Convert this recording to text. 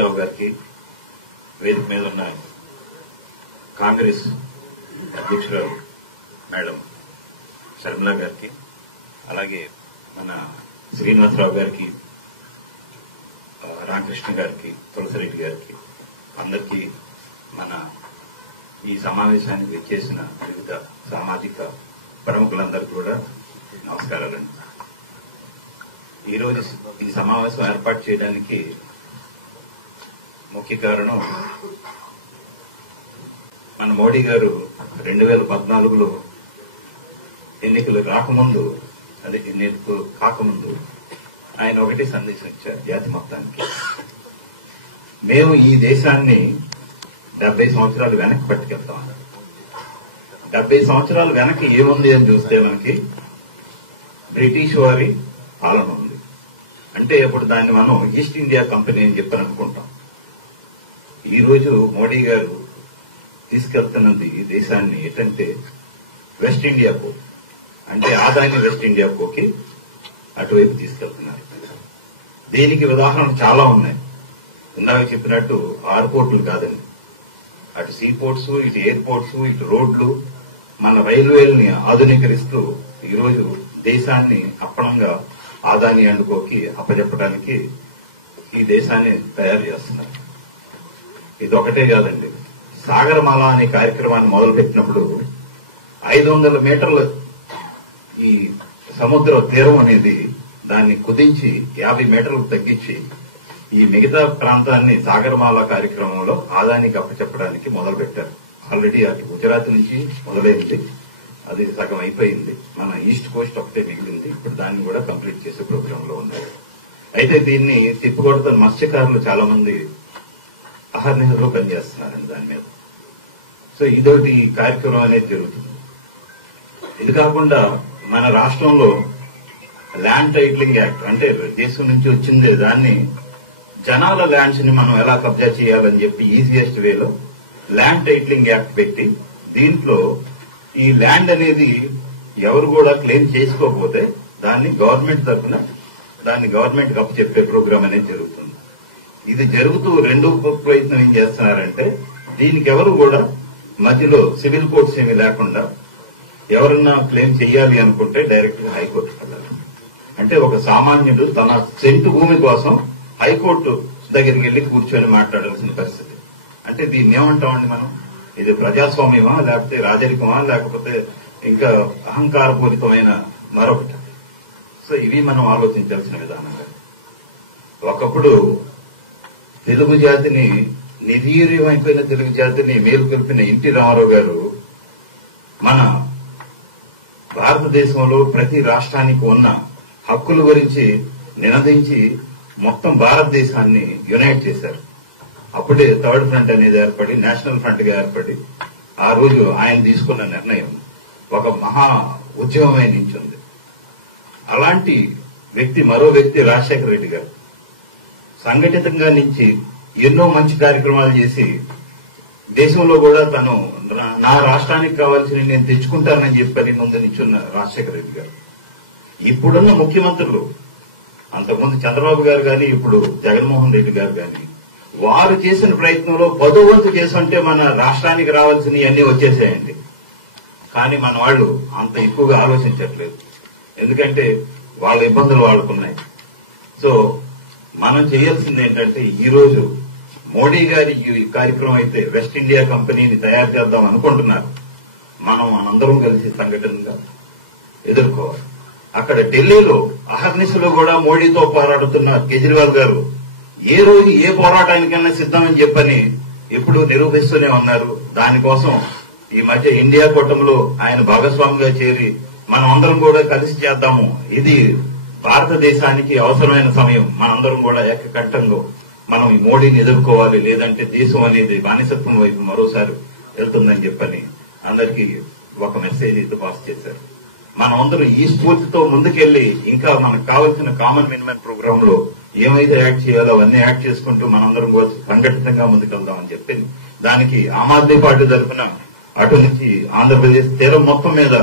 రావు గారికి, వేదిక మీద ఉన్న కాంగ్రెస్ అధ్యక్షురాలు మేడం శర్మిల గారికి, అలాగే మన శ్రీనివాసరావు గారికి, రామకృష్ణ గారికి, తులసిరెడ్డి గారికి, అందరికీ మన ఈ సమావేశానికి వచ్చేసిన వివిధ సామాజిక ప్రముఖులందరికీ కూడా నమస్కారాలండి. ఈరోజు ఈ సమావేశం ఏర్పాటు చేయడానికి ముఖ్య కారణం, మన మోడీ గారు 2014లో ఎన్నికలు రాకముందు, అదే ఎన్నికలు కాకముందు ఆయన ఒకటి సందేశం ఇచ్చారు జాతి మొత్తానికి. మేము ఈ దేశాన్ని 70 సంవత్సరాలు వెనక్కి పట్టుకెళ్తాం. 70 సంవత్సరాలు వెనక్కి ఏముంది అని చూస్తే మనకి బ్రిటిష్ వారి పాలన ఉంది. అంటే ఇప్పుడు దాన్ని మనం ఈస్ట్ ఇండియా కంపెనీ అని చెప్పి అనుకుంటాం. ఈ రోజు మోడీ గారు తీసుకెళ్తున్నది దేశాన్ని ఏంటంటే వెస్ట్ ఇండియాకు, అంటే ఆదాని వెస్ట్ ఇండియాకోకి అటువైపు తీసుకెళ్తున్నారు. దీనికి ఉదాహరణ చాలా ఉన్నాయి. ఇందాక చెప్పినట్టు 6 పోర్టులు కాదండి, అటు సీ పోర్ట్స్, ఇటు ఎయిర్పోర్ట్స్, ఇటు రోడ్లు, మన రైల్వేలని ఆధునీకరిస్తూ ఈరోజు దేశాన్ని అప్పనంగా ఆదాని అండుకోకి అప్పచెప్పడానికి ఈ దేశాన్ని తయారు చేస్తున్నారు. ఇది ఒకటే కాదండి, సాగరమాల అనే కార్యక్రమాన్ని మొదలుపెట్టినప్పుడు 500 మీటర్ల ఈ సముద్ర తీరం అనేది దాన్ని కుదించి 50 మీటర్లకు తగ్గించి ఈ మిగతా ప్రాంతాన్ని సాగరమాల కార్యక్రమంలో ఆదానికి అప్పచెప్పడానికి మొదలుపెట్టారు. ఆల్రెడీ అది గుజరాత్ నుంచి మొదలైంది, అది సగం అయిపోయింది. మన ఈస్ట్ కోస్ట్ ఒకటే మిగిలింది. ఇప్పుడు దాన్ని కూడా కంప్లీట్ చేసే ప్రోగ్రామ్ లో ఉన్నారు. అయితే దీన్ని తిప్పికొడుతున్న మత్స్యకారులు చాలా మంది అహర్నిశలో పనిచేస్తున్నారండి దాని మీద. సో ఇదొకటి కార్యక్రమం అనేది జరుగుతుంది. ఇది కాకుండా మన రాష్ట్రంలో ల్యాండ్ టైటిలింగ్ యాక్ట్, అంటే దేశం నుంచి వచ్చింది, దాన్ని జనాల ల్యాండ్స్ ని మనం ఎలా కబ్జా చేయాలని చెప్పి ఈజియెస్ట్ వేలో ల్యాండ్ టైటిలింగ్ యాక్ట్ పెట్టి, దీంట్లో ఈ ల్యాండ్ అనేది ఎవరు కూడా క్లెయిమ్ చేసుకోకపోతే దాన్ని గవర్నమెంట్ తరఫున దాన్ని గవర్నమెంట్ కి అప్పచెప్పే ప్రోగ్రామ్ అనేది జరుగుతుంది. ఇది జరుగుతూ రెండో ప్రయత్నం ఏం చేస్తున్నారంటే, దీనికి ఎవరు కూడా మధ్యలో సివిల్ కోర్ట్స్ ఏమీ లేకుండా ఎవరన్నా క్లెయిమ్ చేయాలి అనుకుంటే డైరెక్ట్ గా హైకోర్టుకి వెళ్ళాలి. అంటే ఒక సామాన్యుడు తన సెంటు భూమి కోసం హైకోర్టు దగ్గరికి వెళ్లి కూర్చొని మాట్లాడాల్సిన పరిస్థితి. అంటే దీన్ని ఏమంటామండి మనం? ఇది ప్రజాస్వామ్యమా, లేకపోతే రాజరికమా, లేకపోతే ఇంకా అహంకారపూరితమైన మరొకటి? సో ఇవి మనం ఆలోచించాల్సిన విధానంగా. ఒకప్పుడు తెలుగు జాతిని, నిర్వీర్యమైపోయిన తెలుగు జాతిని మేలుకొల్పిన ఎన్టీ రామారావు గారు మన భారతదేశంలో ప్రతి రాష్ట్రానికి ఉన్న హక్కుల గురించి నినదించి మొత్తం భారతదేశాన్ని యునైట్ చేశారు. అప్పుడే థర్డ్ ఫ్రంట్ అనేది ఏర్పడి నేషనల్ ఫ్రంట్ గా ఏర్పడి, ఆ రోజు ఆయన తీసుకున్న నిర్ణయం ఒక మహా ఉద్యమమై నిలిచింది. అలాంటి వ్యక్తి, మరో వ్యక్తి రాజశేఖర రెడ్డి గారు సంఘటితంగా నుంచి ఎన్నో మంచి కార్యక్రమాలు చేసి దేశంలో కూడా తను నా రాష్ట్రానికి కావాల్సిన నేను తెచ్చుకుంటానని చెప్పని ముందు నిల్చున్న రాజశేఖర రెడ్డి గారు. ఇప్పుడున్న ముఖ్యమంత్రులు, అంతకుముందు చంద్రబాబు గారు కానీ ఇప్పుడు జగన్మోహన్ రెడ్డి గారు కానీ, వారు చేసిన ప్రయత్నంలో 10వ వంతు చేస్తుంటే మన రాష్ట్రానికి రావాల్సినవి అన్ని వచ్చేసాయండి. కానీ మన వాళ్ళు అంత ఎక్కువగా ఆలోచించట్లేదు, ఎందుకంటే వాళ్ళ ఇబ్బందులు వాళ్ళకున్నాయి. సో మనం చేయాల్సింది ఏంటంటే, ఈ రోజు మోడీ గారి ఈ కార్యక్రమం అయితే వెస్ట్ ఇండియా కంపెనీని తయారు చేద్దాం అనుకుంటున్నారు. మనందరం కలిసి సంఘటనగా ఎదుర్కోవాలి. అక్కడ ఢిల్లీలో అహర్నిశలో కూడా మోడీతో పోరాడుతున్న కేజ్రీవాల్ గారు ఏ రోజు ఏ పోరాటానికైనా సిద్దమని చెప్పని ఎప్పుడూ నిరూపిస్తూనే ఉన్నారు. దానికోసం ఈ మధ్య ఇండియా కూటమిలో ఆయన భాగస్వామిగా చేరి మనం అందరం కూడా కలిసి చేద్దాము, ఇది భారతదేశానికి అవసరమైన సమయం, మనందరం కూడా ఏకకంఠంలో మనం ఈ మోడీని ఎదుర్కోవాలి, లేదంటే దేశం అనేది బానిసత్వం వైపు మరోసారి వెళ్తుందని చెప్పని అందరికీ ఒక మెసేజ్ ఇది పాస్ చేశారు. మనమందరం ఈ స్ఫూర్తితో ముందుకెళ్లి ఇంకా మనకు కావాల్సిన కామన్ మినిమం ప్రోగ్రామ్ లో ఏమైతే యాడ్ చేయాలో అవన్నీ యాడ్ చేసుకుంటూ మనందరం కూడా సంఘటితంగా ముందుకెళ్దామని చెప్పి, దానికి ఆమ్ ఆద్మీ పార్టీ తరఫున అటు నుంచి ఆంధ్రప్రదేశ్ తీరం మొత్తం మీద